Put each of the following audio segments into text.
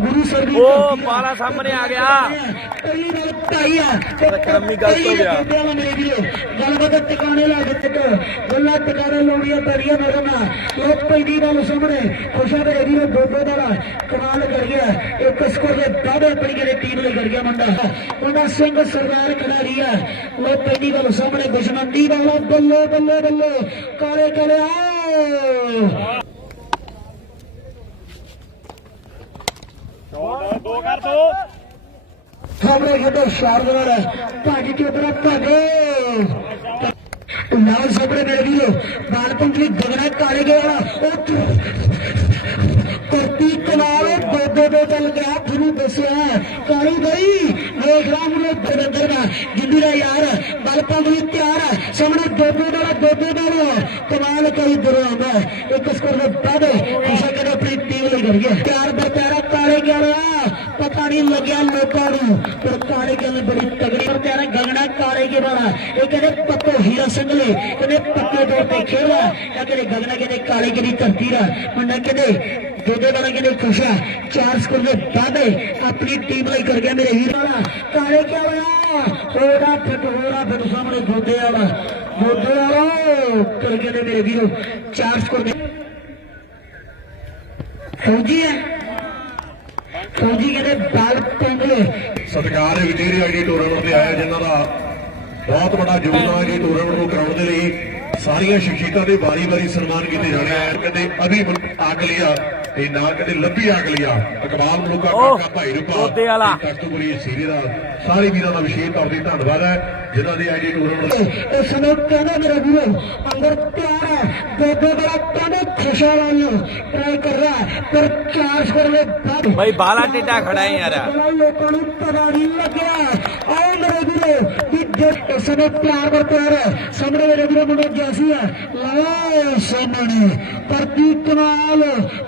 ਗੁਰੂ sir ਦੀ ਉਹ ਆ। ਬਾਲਾ ਸਾਹਮਣੇ ਆ ਗਿਆ। ਪਹਿਲੀ ਗੱਲ ਢਾਈ ਆ। ਤੇ ਕਰਮੀ ਗਲਤ ਹੋ ਗਿਆ। ਗੱਲਬਾਤ ਟਿਕਾਣੇ ਲਾ ਟਿਕ ਗੱਲਾਂ ਟਿਕਾਣੇ ਲਾਉਣੀਆਂ ਮੇਰੇ ਨਾਲ। ਲੋਕ ਪੈਂਦੀ ਨਾਲ ਸਾਹਮਣੇ। ਖੁਸ਼ਾ ਮੇਰੇ ਵੀਰੋ ਦੋਦੋ ਦਾ ਕਮਾਲ ਕਰ ਗਿਆ ਇੱਕ ਸਕੋਰ ਦੇ ਦਾਅਵੇ ਆਪਣੀ ਕਿਹੜੇ ਟੀਮ ਲਈ ਕਰ ਗਿਆ ਮੁੰਡਾ। ਮੁੰਡਾ ਸਿੰਘ ਸਰਦਾਰ ਖਿਡਾਰੀ ਆ। ਲੋਕ ਪੈਂਦੀ ਨਾਲ ਸਾਹਮਣੇ। ਦੁਸ਼ਮਣੀ ਵਾਲਾ ਬੱਲੇ ਬੱਲੇ ਬੱਲੇ ਕਾਲੇ ਕਾਲੇ ਆਓ ਦੋ ਕਰ ਦੋ ਸਾਹਮਣੇ ਖੇਡੋ ਸ਼ਾਰ ਭੱਜ ਕੇ ਉਧਰ ਭੱਜੋ ਨਾਲ ਸਾਹਮਣੇ ਮੇਰੇ ਵੀਰੋ, ਬਾਲ ਪੰਜਲੀ ਗਗੜਾ ਕਾਲੇ ਗਿਆ ਉਹ ਕੁਰਤੀ ਕਮਾਲ ਦੋ ਦੋ ਚੱਲ ਗਿਆ, ਤੁਹਾਨੂੰ ਦੱਸਿਆ ਕਾਲੀ ਬਈ ਵੇਖ ਰਾਮ ਨੂੰ ਦਰਦਰ ਦਾ। ਜਿੰਦੀ ਦਾ ਯਾਰ, ਬਲ ਪੰਜਲੀ ਤਿਆਰ ਸਾਹਮਣੇ ਦੋ ਦੋ ਦਾ ਦੋ ਦਾ ਕਮਾਲ ਕਰੀ ਦਰੋਂ ਆਉਂਦਾ ਇੱਕ ਸਕੋਰ ਦੇ ਬਾਅਦ ਖੁਸ਼ਾ ਕਰੇ ਆਪਣੀ ਟੀਮ ਲਈ ਕਰੀਏ ਤਿਆਰ ਬਰਤਿਆਰਾ ਕਾਲੇ ਪਤਾ ਨਹੀਂ ਲੱਗਿਆ ਲੋਕਾਂ ਨੂੰ। ਪਰ ਕਾਲੇ ਕੇ ਬੜੀ ਤਗੜੀ? ਪਰ ਤਿਆਰਾ ਗਗਣਾ ਕਾਲੇ ਕੇ ਵਾਲਾ? ਇਹ ਕਹਿੰਦੇ ਪੱਤੋ ਹੀਰਾ ਸਿੰਘ ਕਹਿੰਦੇ ਪੱਤੇ ਦੇ ਉੱਤੇ ਖੇਡਿਆ ਇਹ ਕਹਿੰਦੇ ਗਗਣਾ ਕਹਿੰਦੇ ਕਾਲੇ ਕੇ ਦੀ ਧਰਤੀ ਦਾ? ਮੁੰਡਾ ਕਹਿੰਦੇ ਦੋਦੇ ਵਾਲਾ ਕਹਿੰਦੇ ਖੁਸ਼ਾ ਚਾਰ ਸਕੋਰ ਦੇ ਬਾਅਦ ਆਪਣੀ ਟੀਮ ਲਈ ਕਰ ਗਿਆ ਮੇਰੇ ਹੀਰ ਵਾਲਾ। ਕਾਲੇ ਕਿਆ ਵਾਲਾ? ਉਹਦਾ ਫਟ ਫਿਰ ਸਾਹਮਣੇ ਦੋਦੇ ਵਾਲਾ। ਦੋਦੇ ਵਾਲਾ, ਕਰ ਗਿਆ ਮੇਰੇ ਵੀਰੋ। ਚਾਰ ਸਕੋਰ ਦੇ ਫੌਜੀ ਹੈ। ਫੌਜੀ ਕਹਿੰਦੇ ਬਲ ਪੰਗਲੇ ਸਤਿਕਾਰ ਹੈ ਵਿਜੇਰੀ ਆਈਡੀ ਟੂਰਨਾਮੈਂਟ ਤੇ ਆਇਆ ਜਿਨ੍ਹਾਂ ਦਾ ਬਹੁਤ ਵੱਡਾ ਯੋਗਦਾਨ ਹੈ ਜੀ ਟੂਰਨਾਮੈਂਟ ਨੂੰ ਕਰਾਉਣ ਦੇ ਲਈ ਸਾਰੀਆਂ ਸ਼ਖਸੀਅਤਾਂ ਦੇ ਵਾਰੀ-ਵਾਰੀ ਸਨਮਾਨ ਕੀਤੇ ਜਾਣੇ ਆ ਕਦੇ ਅਭੀ ਆਗ ਲਿਆ ਤੇ ਨਾ ਕਦੇ ਲੱਭੀ ਆਗ ਲਿਆ। ਇਕਬਾਲ ਮਲੂਕਾ ਕਾਕਾ ਭਾਈ ਰੂਪਾ। ਕਸ਼ਤੂਪੁਰੀ ਸੀਰੇ ਦਾ। ਸਾਰੇ ਵੀਰਾਂ ਦਾ ਵਿਸ਼ੇਸ਼ ਤੌਰ ਤੇ ਧੰਨਵਾਦ ਹੈ ਜਿਨ੍ਹਾਂ ਦੀ ਆਈਡੀ ਟੂਰਨਾਮੈਂਟ ਇਸ ਨੂੰ ਕਹਿੰਦਾ ਮੇਰਾ ਵੀਰੋ ਅੰਦਰ ਪਿਆਰ ਹੈ। ਬੇਬੇ ਬੜਾ ਕਹਿੰਦੇ ਖੁਸ਼ਾ ਵਾਲ ਟਰਾਈ ਕਰ ਰਿਹਾ ਪਰ ਚਾਰ ਸਕੋਰ ਦੇ ਬਾਅਦ ਬਈ ਬਾਲਾ ਟੇਡਾ ਖੜਾ ਹੈ ਯਾਰ। ਲੋਕਾਂ ਨੂੰ ਪਤਾ ਨਹੀਂ ਲੱਗਿਆ। ਆਓ ਮੇਰੇ ਵੀਰੋ ਵੀ ਇਸ ਨੂੰ ਪਿਆਰ ਵਰ ਪਿਆਰ ਹੈ ਸਾਹਮਣੇ ਮੇਰੇ ਵੀਰੋ ਮੁੰਡੇ ਜੈਸੀ ਹੈ ਲਾਓ ਸਾਹਮਣੇ। ਪ੍ਰਤੀ ਕਮਾਲ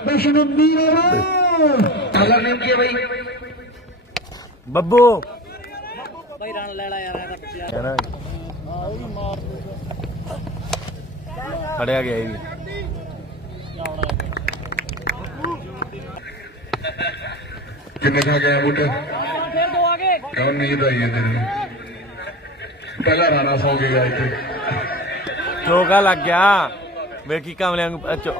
ਬਸ਼ਨੰਦੀ ਰੋ ਅਗਰ ਨੇ ਕੀ ਬਈ? ਬੱਬੂ। ਭਾਈ ਰਨ ਲੈ ਲਾ ਯਾਰ ਇਹਦਾ ਪਿਛਲਾ ਯਾਰ। ਖੜਿਆ ਗਿਆ ਇਹ। ਵੀ ਕਿੰਨੇ ਖਾ ਗਿਆ ਬੁੱਟ? ਫਿਰ ਦੋ ਆ ਗਏ। ਕੌਣ ਨੀਂਦ ਆਈ ਜਾਂਦੇ ਨੇ? ਪਹਿਲਾ ਰਾਣਾ ਸੌ ਕੇ ਗਿਆ ਇੱਥੇ। ਚੋਗਾ ਲੱਗ ਗਿਆ। ਵੇਖੀ ਕਮਲਿਆਂ ਨੂੰ ਅ, ਚੋ-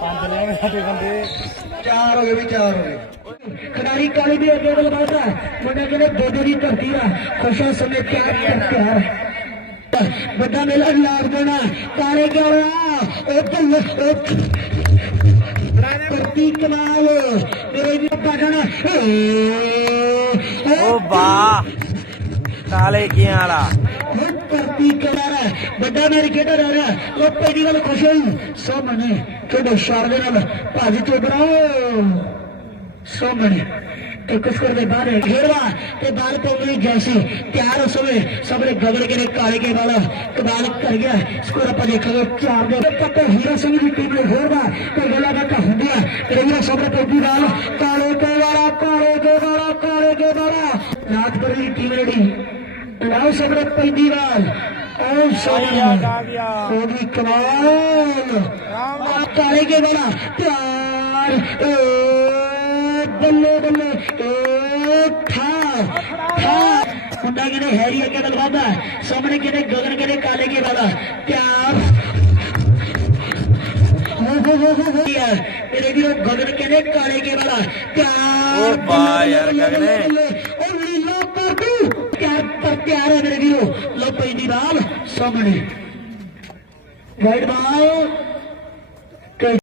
ਪੰਜ ਲੈ ਸਾਡੇ ਬੰਦੇ। ਚਾਰ ਹੋ ਗਏ ਵੀ ਚਾਰ ਹੋ ਗਏ। ਖਿਡਾਰੀ ਕਾਲੀ ਵੀ ਅੱਗੇ ਵੱਲ ਵਧਦਾ ਮੁੰਡੇ ਕਹਿੰਦੇ ਦੋਦੇ ਦੀ ਧਰਤੀ ਦਾ ਖੁਸ਼ਾ ਸਮੇਂ ਪਿਆਰ ਕਰ ਪਿਆਰ। ਵੱਡਾ ਮੇਲਾ ਲਾਭ ਦੇਣਾ ਕਾਲੇ ਗਿਆ ਉਹ ਬੱਲ ਉਹ ਧਰਤੀ ਕਮਾਲ। ਮੇਰੇ ਵੀ ਪਾਟਣਾ ਉਹ ਵਾਹ। ਕਾਲੇ ਕੀਆਂ ਵਾਲਾ। ਵੱਡਾ ਮੇਰੇ ਖੇਡਰ ਆ ਰਿਹਾ ਉਹ ਪਹਿਲੀ ਗੱਲ ਖੁਸ਼ ਹੋਈ। ਸਾਹਮਣੇ ਕਿਹੜੇ ਸ਼ਾਰ ਦੇ ਨਾਲ ਭਾਜੀ ਤੋਂ ਬਣਾਓ ਸਾਹਮਣੇ ਇੱਕ ਸਕਰ ਦੇ ਬਾਹਰ ਘੇਰਵਾ ਤੇ ਬਾਲ ਪੌੜੀ ਜੈਸੀ ਤਿਆਰ ਉਸ ਸਮੇਂ ਸਾਹਮਣੇ ਗਗੜ ਕੇ ਨੇ ਕਾਲੇ ਕੇ ਵਾਲਾ ਕਬਾਲ ਕਰ ਗਿਆ। ਸਕੋਰ ਆਪਾਂ ਦੇਖਾਂਗੇ ਚਾਰ ਦੇ ਪੱਤੇ ਹੀਰਾ ਸਿੰਘ ਦੀ ਟੀਮ ਨੇ ਹੋਰਦਾ ਤੇ ਗੱਲਾਂ ਬਾਤਾਂ ਹੁੰਦੀਆਂ। ਰਹੀਆਂ ਹੀਰਾ ਸਾਹਮਣੇ ਪੌੜੀ ਨਾਲ ਕਾਲੇ ਕੇ ਵਾਲਾ, ਕਾਲੇ ਕੇ ਵਾਲਾ, ਕਾਲੇ ਕੇ ਵਾਲਾ। ਨਾਥਪੁਰੀ ਦੀ ਟੀਮ ਰੈਡੀ ਲਾਓ ਸਾਹਮਣੇ ਪੈਂਦੀ ਨਾਲ ਆਓ ਸਾਹਮਣੇ ਹੋਗੀ ਕਮਾਲ ਆ ਕਾਲੇ ਕੇ ਵਾਲਾ ਪਿਆਰ ਏ ਬੱਲੇ ਬੱਲੇ ਏ ਠਾ ਠਾ ਮੁੰਡਾ ਕਿਨੇ ਹੈਰੀ ਅੱਗੇ ਬਲਵਾਦਾ ਸਾਹਮਣੇ ਕਿਨੇ ਗਗਨ ਕਿਨੇ ਕਾਲੇ ਕੇ ਵਾਲਾ ਪਿਆਰ ਹੋ ਹੋ ਹੋ ਹੋ ਹੋ ਪਿਆਰ ਪਰ ਮੇਰੇ ਵੀਰੋ ਲੋ ਪੈਂਦੀ ਬਾਲ ਸਾਹਮਣੇ। ਵਾਈਡ ਬਾਲ